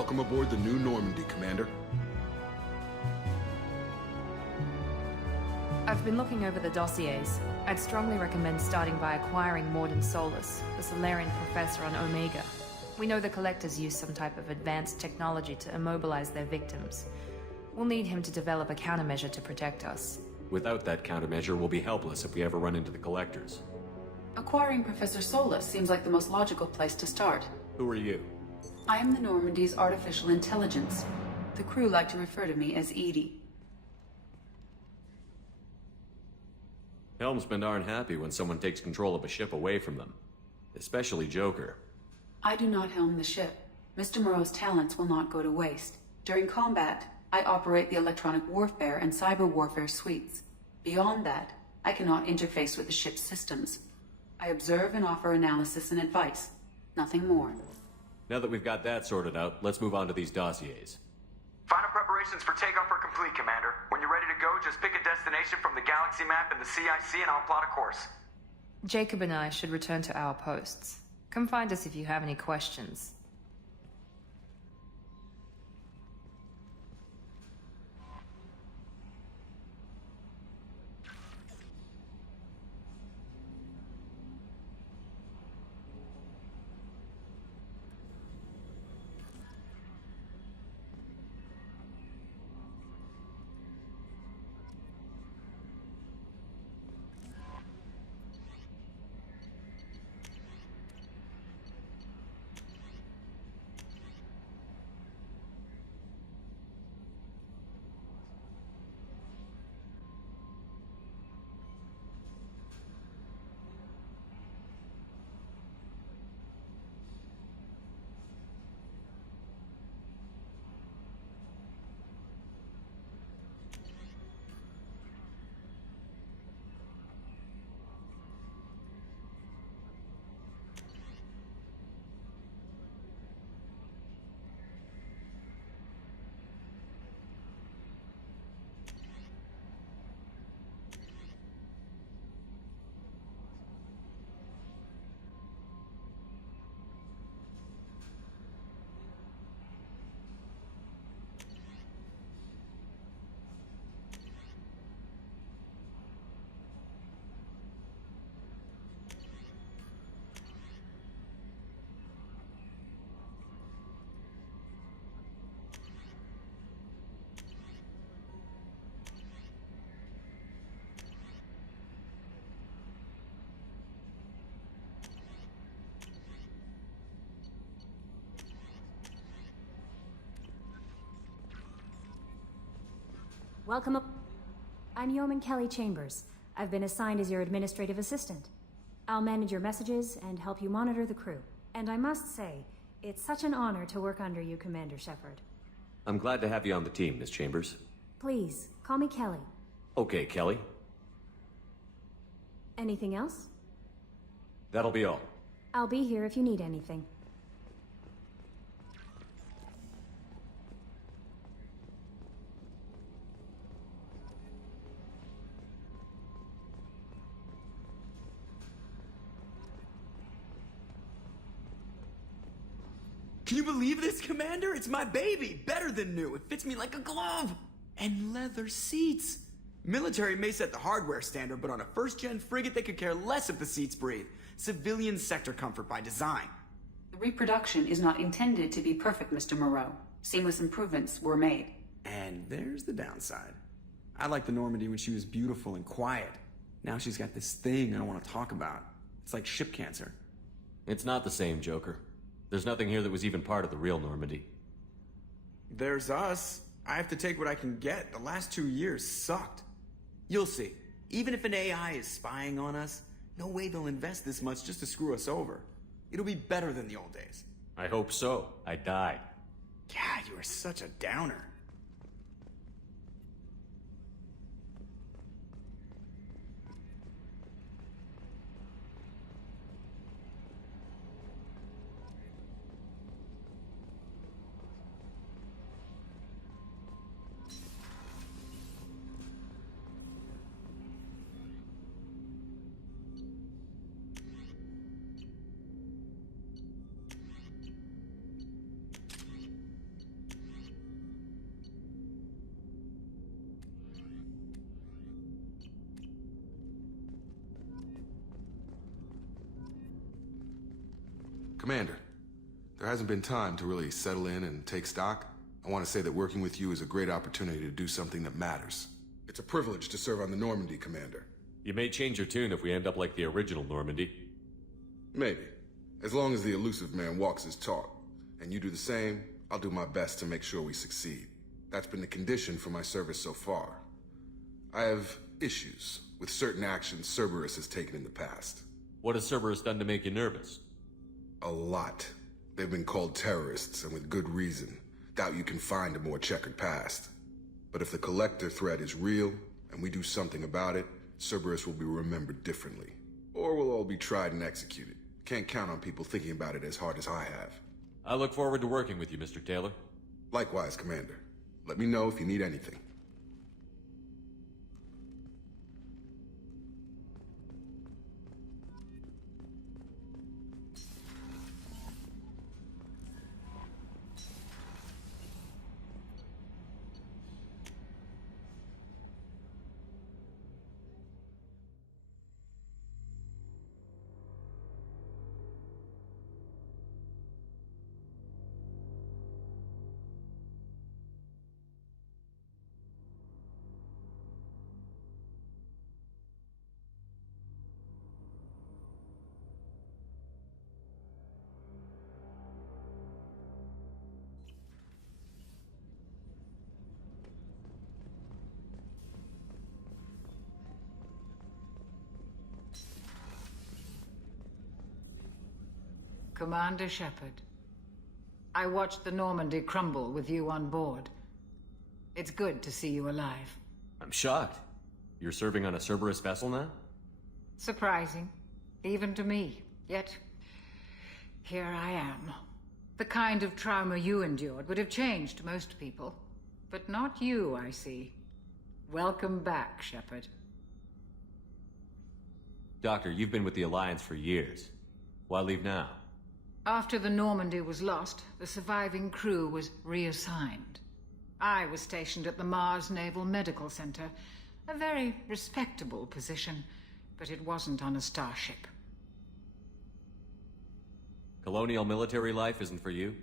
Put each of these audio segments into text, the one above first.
Welcome aboard the new Normandy, Commander. I've been looking over the dossiers. I'd strongly recommend starting by acquiring Morden Solus, the Solarian professor on Omega. We know the Collectors use some type of advanced technology to immobilize their victims. We'll need him to develop a countermeasure to protect us. Without that countermeasure, we'll be helpless if we ever run into the Collectors. Acquiring Professor Solus seems like the most logical place to start. Who are you? I am the Normandy's artificial intelligence. The crew like to refer to me as Edie. Helmsmen aren't happy when someone takes control of a ship away from them. Especially Joker. I do not helm the ship. Mr. Moreau's talents will not go to waste. During combat, I operate the electronic warfare and cyber warfare suites. Beyond that, I cannot interface with the ship's systems. I observe and offer analysis and advice. Nothing more. Now that we've got that sorted out, let's move on to these dossiers. Final preparations for takeoff are complete, Commander. When you're ready to go, just pick a destination from the galaxy map and the CIC and I'll plot a course. Jacob and I should return to our posts. Come find us if you have any questions. Welcome up. I'm Yeoman Kelly Chambers. I've been assigned as your administrative assistant. I'll manage your messages and help you monitor the crew. And I must say, it's such an honor to work under you, Commander Shepard. I'm glad to have you on the team, Miss Chambers. Please, call me Kelly. Okay, Kelly. Anything else? That'll be all. I'll be here if you need anything. Can you believe this, Commander? It's my baby! Better than new. It fits me like a glove! And leather seats! Military may set the hardware standard, but on a first-gen frigate, they could care less if the seats breathe. Civilian sector comfort by design. The reproduction is not intended to be perfect, Mr. Moreau. Seamless improvements were made. And there's the downside. I liked the Normandy when she was beautiful and quiet. Now she's got this thing I don't want to talk about. It's like ship cancer. It's not the same, Joker. There's nothing here that was even part of the real Normandy. There's us. I have to take what I can get. The last 2 years sucked. You'll see. Even if an AI is spying on us, no way they'll invest this much just to screw us over. It'll be better than the old days. I hope so. I died. God, you are such a downer. Commander, there hasn't been time to really settle in and take stock. I want to say that working with you is a great opportunity to do something that matters. It's a privilege to serve on the Normandy, Commander. You may change your tune if we end up like the original Normandy. Maybe. As long as the Illusive Man walks his talk, and you do the same, I'll do my best to make sure we succeed. That's been the condition for my service so far. I have issues with certain actions Cerberus has taken in the past. What has Cerberus done to make you nervous? A lot. They've been called terrorists, and with good reason. Doubt you can find a more checkered past. But if the Collector threat is real, and we do something about it, Cerberus will be remembered differently. Or we'll all be tried and executed. Can't count on people thinking about it as hard as I have. I look forward to working with you, Mr. Taylor. Likewise, Commander. Let me know if you need anything. Commander Shepard, I watched the Normandy crumble with you on board. It's good to see you alive. I'm shocked. You're serving on a Cerberus vessel now? Surprising, even to me. Yet, here I am. The kind of trauma you endured would have changed most people. But not you, I see. Welcome back, Shepard. Doctor, you've been with the Alliance for years. Why leave now? After the Normandy was lost, the surviving crew was reassigned. I was stationed at the Mars Naval Medical Center, a very respectable position, but it wasn't on a starship. Colonial military life isn't for you?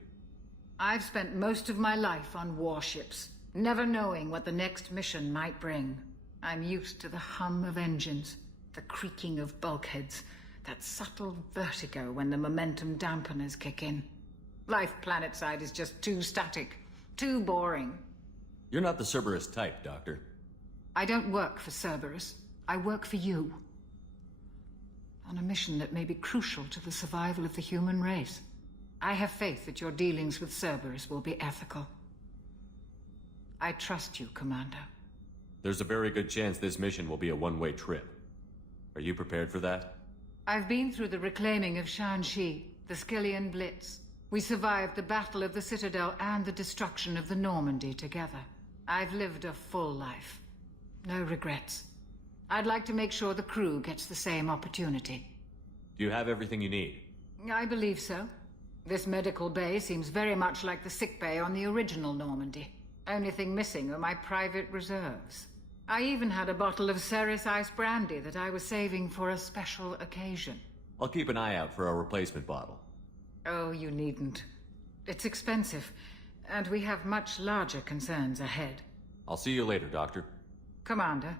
I've spent most of my life on warships, never knowing what the next mission might bring. I'm used to the hum of engines, the creaking of bulkheads, that subtle vertigo when the momentum dampeners kick in. Life planetside is just too static, too boring. You're not the Cerberus type, Doctor. I don't work for Cerberus. I work for you. On a mission that may be crucial to the survival of the human race. I have faith that your dealings with Cerberus will be ethical. I trust you, Commander. There's a very good chance this mission will be a one-way trip. Are you prepared for that? I've been through the reclaiming of Shanxi, the Skillian Blitz. We survived the Battle of the Citadel and the destruction of the Normandy together. I've lived a full life. No regrets. I'd like to make sure the crew gets the same opportunity. Do you have everything you need? I believe so. This medical bay seems very much like the sick bay on the original Normandy. Only thing missing are my private reserves. I even had a bottle of Ceres ice brandy that I was saving for a special occasion. I'll keep an eye out for a replacement bottle. Oh, you needn't. It's expensive, and we have much larger concerns ahead. I'll see you later, Doctor. Commander.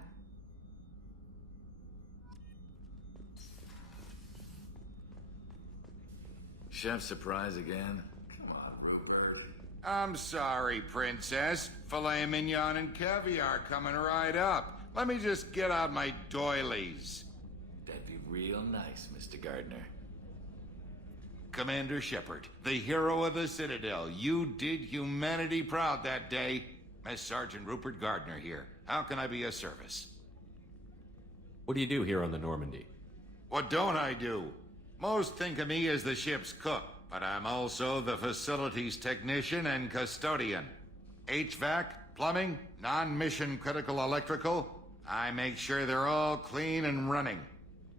Chef surprise again? Come on, Rupert. I'm sorry, Princess. Filet mignon and caviar coming right up. Let me just get out my doilies. That'd be real nice, Mr. Gardner. Commander Shepard, the hero of the Citadel. You did humanity proud that day. Master Sergeant Rupert Gardner here. How can I be of service? What do you do here on the Normandy? What don't I do? Most think of me as the ship's cook, but I'm also the facilities technician and custodian. HVAC, plumbing, non-mission critical electrical. I make sure they're all clean and running.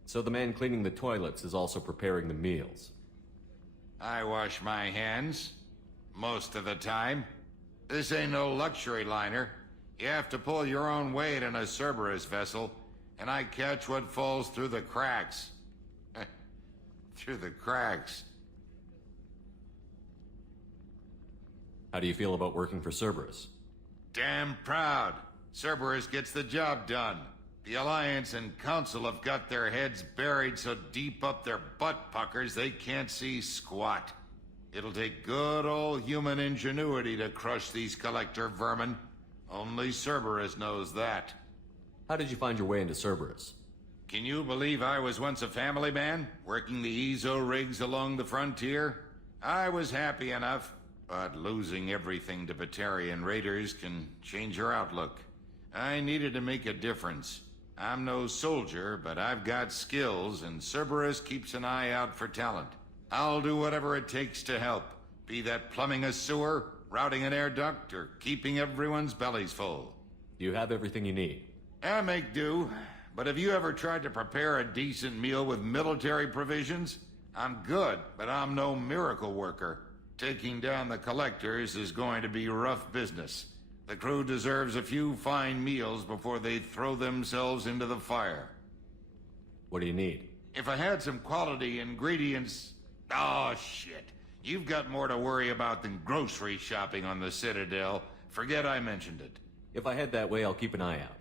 So the man cleaning the toilets is also preparing the meals. I wash my hands. Most of the time. This ain't no luxury liner. You have to pull your own weight in a Cerberus vessel, and I catch what falls through the cracks. Through the cracks. How do you feel about working for Cerberus? Damn proud. Cerberus gets the job done. The Alliance and Council have got their heads buried so deep up their butt puckers they can't see squat. It'll take good old human ingenuity to crush these collector vermin. Only Cerberus knows that. How did you find your way into Cerberus? Can you believe I was once a family man, working the EZO rigs along the frontier? I was happy enough, but losing everything to Batarian raiders can change your outlook. I needed to make a difference. I'm no soldier, but I've got skills, and Cerberus keeps an eye out for talent. I'll do whatever it takes to help, be that plumbing a sewer, routing an air duct, or keeping everyone's bellies full. You have everything you need. I make do, but have you ever tried to prepare a decent meal with military provisions? I'm good, but I'm no miracle worker. Taking down the collectors is going to be rough business. The crew deserves a few fine meals before they throw themselves into the fire. What do you need? If I had some quality ingredients... Oh, shit. You've got more to worry about than grocery shopping on the Citadel. Forget I mentioned it. If I head that way, I'll keep an eye out.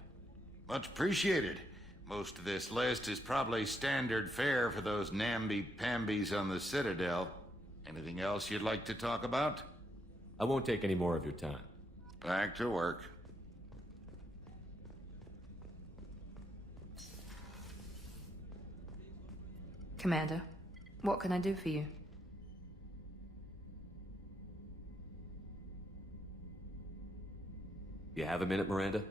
Much appreciated. Most of this list is probably standard fare for those namby-pambies on the Citadel. Anything else you'd like to talk about? I won't take any more of your time. Back to work. Commander, what can I do for you? You have a minute, Miranda?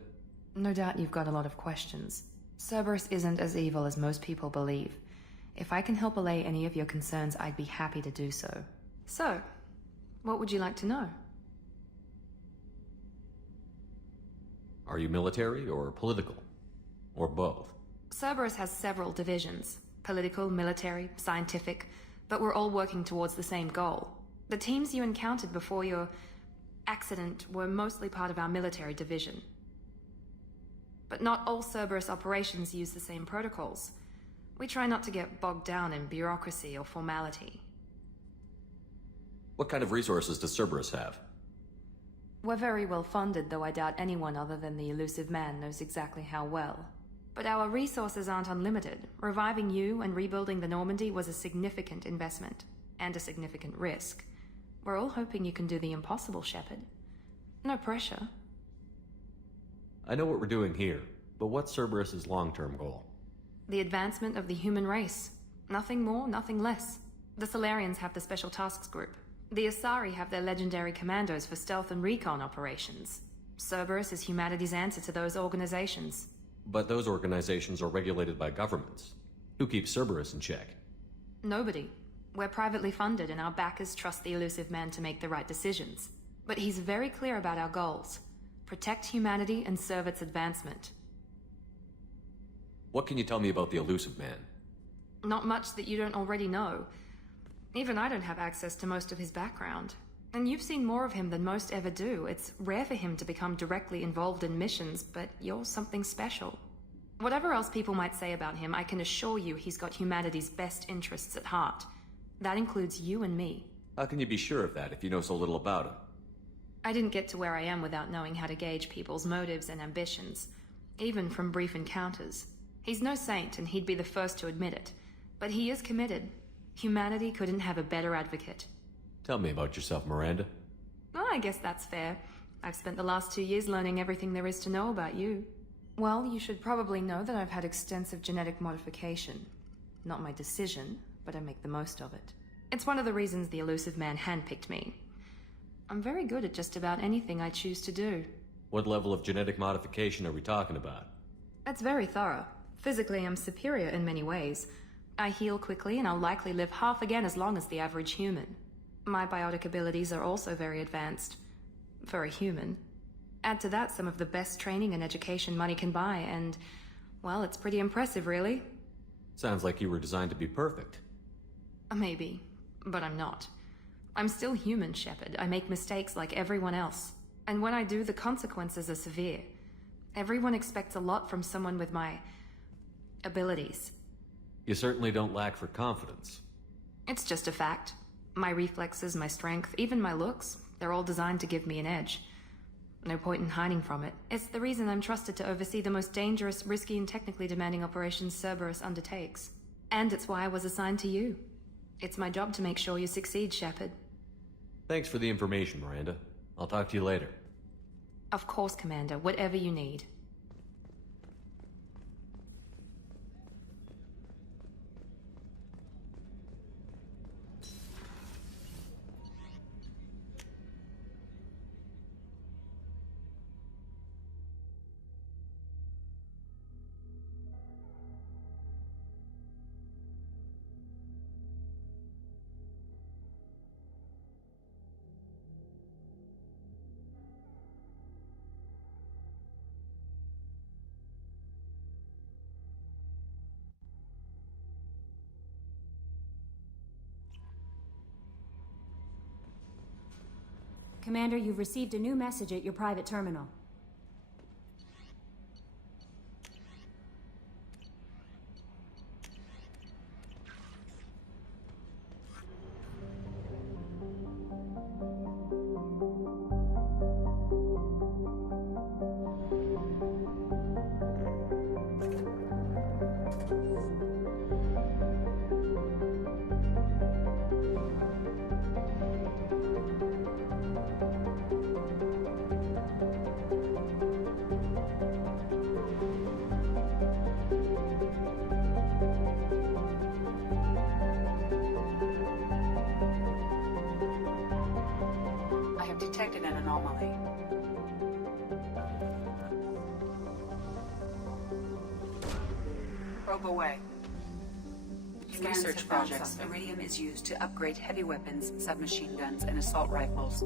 No doubt you've got a lot of questions. Cerberus isn't as evil as most people believe. If I can help allay any of your concerns, I'd be happy to do so. So, what would you like to know? Are you military or political? Or both? Cerberus has several divisions. Political, military, scientific, but we're all working towards the same goal. The teams you encountered before your accident were mostly part of our military division. But not all Cerberus operations use the same protocols. We try not to get bogged down in bureaucracy or formality. What kind of resources does Cerberus have? We're very well funded, though I doubt anyone other than the Illusive Man knows exactly how well. But our resources aren't unlimited. Reviving you and rebuilding the Normandy was a significant investment, and a significant risk. We're all hoping you can do the impossible, Shepard. No pressure. I know what we're doing here, but what's Cerberus's long-term goal? The advancement of the human race. Nothing more, nothing less. The Solarians have the Special Tasks Group. The Asari have their legendary commandos for stealth and recon operations. Cerberus is humanity's answer to those organizations. But those organizations are regulated by governments. Who keeps Cerberus in check? Nobody. We're privately funded and our backers trust the Illusive Man to make the right decisions. But he's very clear about our goals. Protect humanity and serve its advancement. What can you tell me about the Illusive Man? Not much that you don't already know. Even I don't have access to most of his background. And you've seen more of him than most ever do. It's rare for him to become directly involved in missions, but you're something special. Whatever else people might say about him, I can assure you he's got humanity's best interests at heart. That includes you and me. How can you be sure of that if you know so little about him? I didn't get to where I am without knowing how to gauge people's motives and ambitions, even from brief encounters. He's no saint, and he'd be the first to admit it. But he is committed. Humanity couldn't have a better advocate. Tell me about yourself, Miranda. Oh, I guess that's fair. I've spent the last 2 years learning everything there is to know about you. Well, you should probably know that I've had extensive genetic modification. Not my decision, but I make the most of it. It's one of the reasons the Illusive Man handpicked me. I'm very good at just about anything I choose to do. What level of genetic modification are we talking about? That's very thorough. Physically, I'm superior in many ways. I heal quickly, and I'll likely live half again as long as the average human. My biotic abilities are also very advanced. For a human. Add to that some of the best training and education money can buy, and, well, it's pretty impressive, really. Sounds like you were designed to be perfect. Maybe, but I'm not. I'm still human, Shepard. I make mistakes like everyone else. And when I do, the consequences are severe. Everyone expects a lot from someone with my abilities. You certainly don't lack for confidence. It's just a fact. My reflexes, my strength, even my looks, They're all designed to give me an edge. No point in hiding from it. It's the reason I'm trusted to oversee the most dangerous, risky, and technically demanding operations Cerberus undertakes. And it's why I was assigned to you. It's my job to make sure you succeed, Shepard. Thanks for the information, Miranda. I'll talk to you later. Of course, Commander. Whatever you need. Commander, you've received a new message at your private terminal. Detected an anomaly. Probe away. In research projects, iridium is used to upgrade heavy weapons, submachine guns, and assault rifles.